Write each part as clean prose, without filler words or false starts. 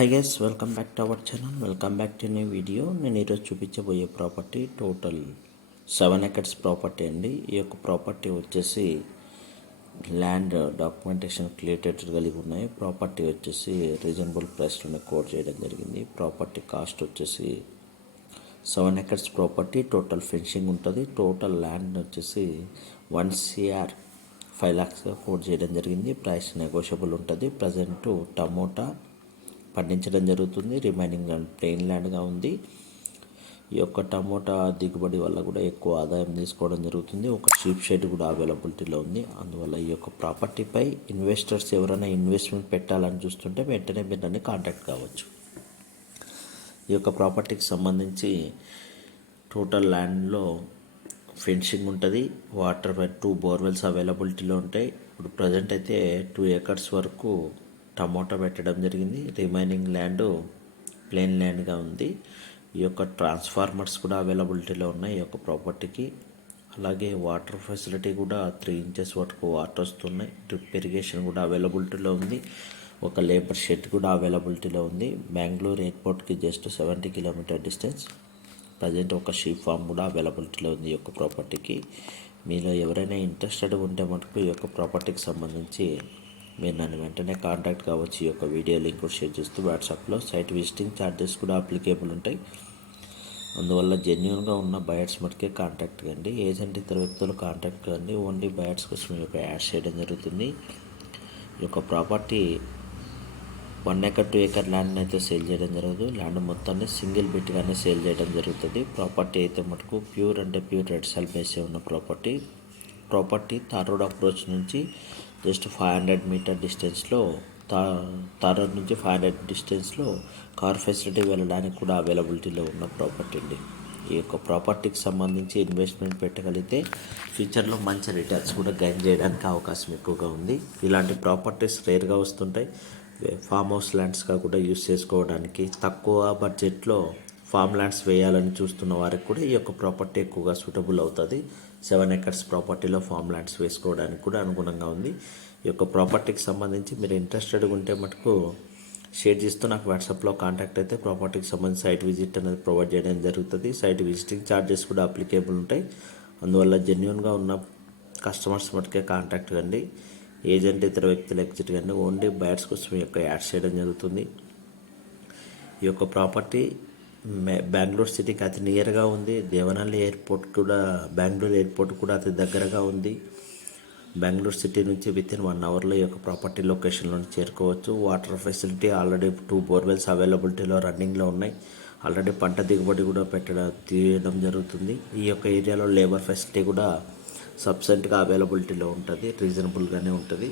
Hi guys, welcome back to our channel. Welcome back to new video. నేను ఈరోజు చూపించబోయే property total 7 acres property అండి. ఈ యొక్క ప్రాపర్టీ వచ్చేసి ల్యాండ్ డాక్యుమెంటేషన్ క్లియర్ కలిగి ఉన్నాయి. ప్రాపర్టీ వచ్చేసి రీజనబుల్ ప్రైస్లోనే కోట్ చేయడం జరిగింది. ప్రాపర్టీ కాస్ట్ వచ్చేసి 7 ఎకర్స్ ప్రాపర్టీ, టోటల్ ఫెన్సింగ్ ఉంటుంది. టోటల్ ల్యాండ్ వచ్చేసి 1 CR 5 lakhs కోట్ చేయడం జరిగింది. ప్రైస్ నెగోషియబుల్ ఉంటుంది. ప్రజెంట్ టమోటా పండించడం జరుగుతుంది. రిమైనింగ్ ల్యాండ్ ప్లెయిన్ ల్యాండ్గా ఉంది. ఈ యొక్క టమోటా దిగుబడి వల్ల కూడా ఎక్కువ ఆదాయం తీసుకోవడం జరుగుతుంది. ఒక షీప్ షెడ్ కూడా అవైలబిలిటీలో ఉంది. అందువల్ల ఈ యొక్క ప్రాపర్టీపై ఇన్వెస్టర్స్ ఎవరైనా ఇన్వెస్ట్మెంట్ పెట్టాలని చూస్తుంటే వెంటనే మీరు నన్ను కాంటాక్ట్ కావచ్చు. ఈ యొక్క ప్రాపర్టీకి సంబంధించి టోటల్ ల్యాండ్లో ఫెన్సింగ్ ఉంటుంది. వాటర్ 2 బోర్వెల్స్ అవైలబిలిటీలో ఉంటాయి. ఇప్పుడు ప్రజెంట్ అయితే 2 acres వరకు టమోటా పెట్టడం జరిగింది. రిమైనింగ్ ల్యాండ్ ప్లెయిన్ ల్యాండ్గా ఉంది. ఈ యొక్క ట్రాన్స్ఫార్మర్స్ కూడా అవైలబిలిటీలో ఉన్నాయి ఈ యొక్క ప్రాపర్టీకి. అలాగే వాటర్ ఫెసిలిటీ కూడా 3 inches వరకు వాటర్ వస్తున్నాయి. డ్రిప్ ఇరిగేషన్ కూడా అవైలబిలిటీలో ఉంది. ఒక లేబర్ షెడ్ కూడా అవైలబిలిటీలో ఉంది. బెంగళూరు ఎయిర్పోర్ట్కి జస్ట్ 70 kilometer డిస్టెన్స్. ప్రజెంట్ ఒక షీప్ ఫామ్ కూడా అవైలబిలిటీలో ఉంది ఈ యొక్క ప్రాపర్టీకి. మీలో ఎవరైనా ఇంట్రెస్టెడ్ ఉంటే మటుకు ఈ యొక్క ప్రాపర్టీకి సంబంధించి మీరు నన్ను వెంటనే కాంటాక్ట్ కావచ్చు. ఈ యొక్క వీడియో లింక్ కూడా షేర్ చేస్తూ వాట్సాప్లో సైట్ విజిటింగ్ ఛార్జెస్ కూడా అప్లికేబుల్ ఉంటాయి. అందువల్ల జెన్యున్గా ఉన్న బయర్స్ మటుకే కాంటాక్ట్ కండి. ఏజెంట్ ఇతర వ్యక్తులు కాంటాక్ట్ కండి. ఓన్లీ బయర్స్ కోసం ఈ యొక్క యాడ్ చేయడం జరుగుతుంది. ఈ యొక్క ప్రాపర్టీ 1 acre 2 acre ల్యాండ్ అయితే సేల్ చేయడం జరగదు. ల్యాండ్ మొత్తాన్ని సింగిల్ బిట్గానే సేల్ చేయడం జరుగుతుంది. ప్రాపర్టీ అయితే మటుకు ప్యూర్ రెడ్ సాయిల్ బేసే ఉన్న ప్రాపర్టీ తార్ రోడ్ అప్రోచ్ నుంచి జస్ట్ 500 meter డిస్టెన్స్లో తార్ రోడ్ నుంచి 500 డిస్టెన్స్లో కార్ ఫెసిలిటీ వెళ్ళడానికి కూడా అవైలబిలిటీలో ఉన్న ప్రాపర్టీ అండి. ఈ యొక్క ప్రాపర్టీకి సంబంధించి ఇన్వెస్ట్మెంట్ పెట్టగలిగితే ఫ్యూచర్లో మంచి రిటర్న్స్ కూడా గెయిన్ చేయడానికి అవకాశం ఎక్కువగా ఉంది. ఇలాంటి ప్రాపర్టీస్ రేర్గా వస్తుంటాయి. ఫామ్ హౌస్ ల్యాండ్స్గా కూడా యూస్ చేసుకోవడానికి, తక్కువ బడ్జెట్లో ఫామ్ ల్యాండ్స్ వేయాలని చూస్తున్న వారికి కూడా ఈ యొక్క ప్రాపర్టీ ఎక్కువగా సూటబుల్ అవుతుంది. 7 acres ప్రాపర్టీలో ఫామ్ ల్యాండ్స్ వేసుకోవడానికి కూడా అనుగుణంగా ఉంది. ఈ యొక్క ప్రాపర్టీకి సంబంధించి మీరు ఇంట్రెస్టెడ్గా ఉంటే మటుకు షేర్ చేస్తూ నాకు వాట్సాప్లో కాంటాక్ట్ అయితే ప్రాపర్టీకి సంబంధించి సైట్ విజిట్ అనేది ప్రొవైడ్ చేయడం జరుగుతుంది. సైట్ విజిటింగ్ ఛార్జెస్ కూడా అప్లికేబుల్ ఉంటాయి. అందువల్ల జెన్యున్గా ఉన్న కస్టమర్స్ మటుకే కాంటాక్ట్ కండి. ఏజెంట్ ఇతర వ్యక్తులు ఎగ్జిట్ కండి. ఓన్లీ బయర్స్ కోసం ఈ యొక్క యాడ్ చేయడం జరుగుతుంది. ఈ యొక్క ప్రాపర్టీ బెంగళూరు సిటీకి అతి నియర్గా ఉంది. దేవనహల్లి ఎయిర్పోర్ట్ కూడా, బెంగళూరు ఎయిర్పోర్ట్ కూడా అతి దగ్గరగా ఉంది. బెంగళూరు సిటీ నుంచి వితిన్ 1 hourలో ఈ యొక్క ప్రాపర్టీ లొకేషన్లో చేరుకోవచ్చు. వాటర్ ఫెసిలిటీ ఆల్రెడీ 2 borewells అవైలబిలిటీలో రన్నింగ్లో ఉన్నాయి. ఆల్రెడీ పంట దిగుబడి కూడా తీయడం జరుగుతుంది. ఈ యొక్క ఏరియాలో లేబర్ ఫెసిలిటీ కూడా సబ్సెంట్గా అవైలబిలిటీలో ఉంటుంది. రీజనబుల్గానే ఉంటుంది.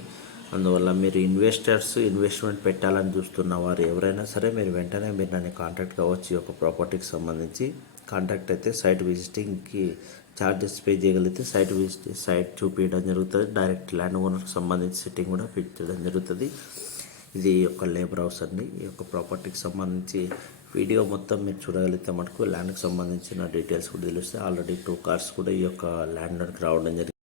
అందువల్ల మీరు ఇన్వెస్ట్మెంట్ పెట్టాలని చూస్తున్న వారు ఎవరైనా సరే మీరు వెంటనే నన్ను కాంటాక్ట్ కావచ్చు. ఈ యొక్క ప్రాపర్టీకి సంబంధించి కాంటాక్ట్ అయితే సైట్ విజిటింగ్కి ఛార్జెస్ పే చేయగలిగితే సైట్ చూపించడం జరుగుతుంది. డైరెక్ట్ ల్యాండ్ ఓనర్కి సంబంధించి సిట్టింగ్ కూడా ఫిట్ చేయడం జరుగుతుంది. ఇది ఈ యొక్క లేబర్ హౌస్ అండి. ఈ యొక్క ప్రాపర్టీకి సంబంధించి వీడియో మొత్తం మీరు చూడగలిగితే మటుకు ల్యాండ్కి సంబంధించిన డీటెయిల్స్ కూడా తెలుస్తాయి. ఆల్రెడీ 2 cars కూడా ఈ యొక్క ల్యాండ్కి రావడం జరిగింది.